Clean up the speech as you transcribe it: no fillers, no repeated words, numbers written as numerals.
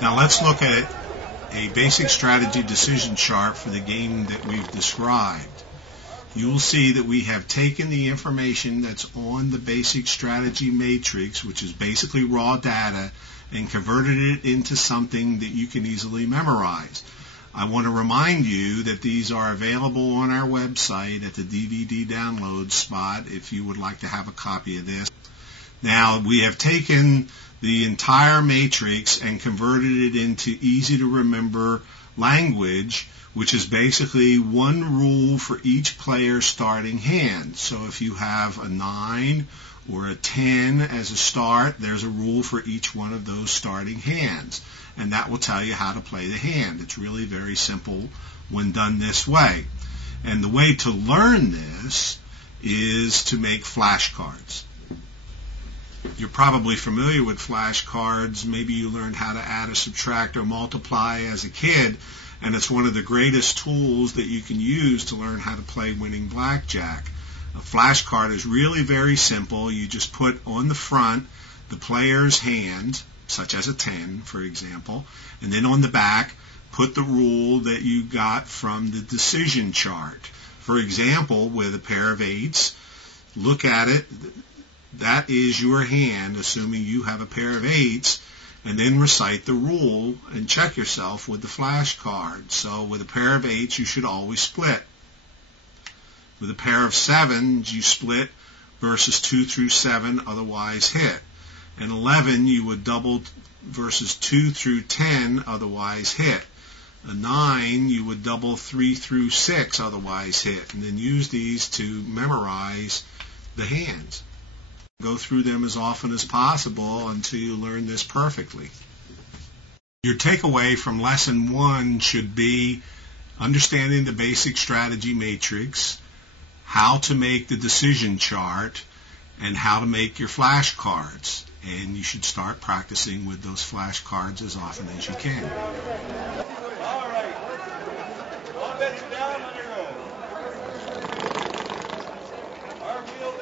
Now let's look at a basic strategy decision chart for the game that we've described. You will see that we have taken the information that's on the basic strategy matrix, which is basically raw data, and converted it into something that you can easily memorize. I want to remind you that these are available on our website at the DVD download spot if you would like to have a copy of this. Now, we have taken the entire matrix and converted it into easy to remember language, which is basically one rule for each player's starting hand. So if you have a 9 or a 10 as a start, there's a rule for each one of those starting hands. And that will tell you how to play the hand. It's really very simple when done this way. And the way to learn this is to make flashcards. You're probably familiar with flashcards. Maybe you learned how to add or subtract or multiply as a kid, and it's one of the greatest tools that you can use to learn how to play winning blackjack. A flashcard is really very simple. You just put on the front the player's hand, such as a 10, for example, and then on the back put the rule that you got from the decision chart. For example, with a pair of 8s, look at it. That is your hand, assuming you have a pair of 8s, and then recite the rule and check yourself with the flashcard. So with a pair of 8s, you should always split. With a pair of 7s, you split versus 2 through 7, otherwise hit. And 11, you would double versus 2 through 10, otherwise hit. A 9, you would double 3 through 6, otherwise hit. And then use these to memorize the hands. Go through them as often as possible until you learn this perfectly. Your takeaway from Lesson 1 should be understanding the basic strategy matrix, how to make the decision chart, and how to make your flashcards. And you should start practicing with those flashcards as often as you can. All right. All bets down on your own. Our wheel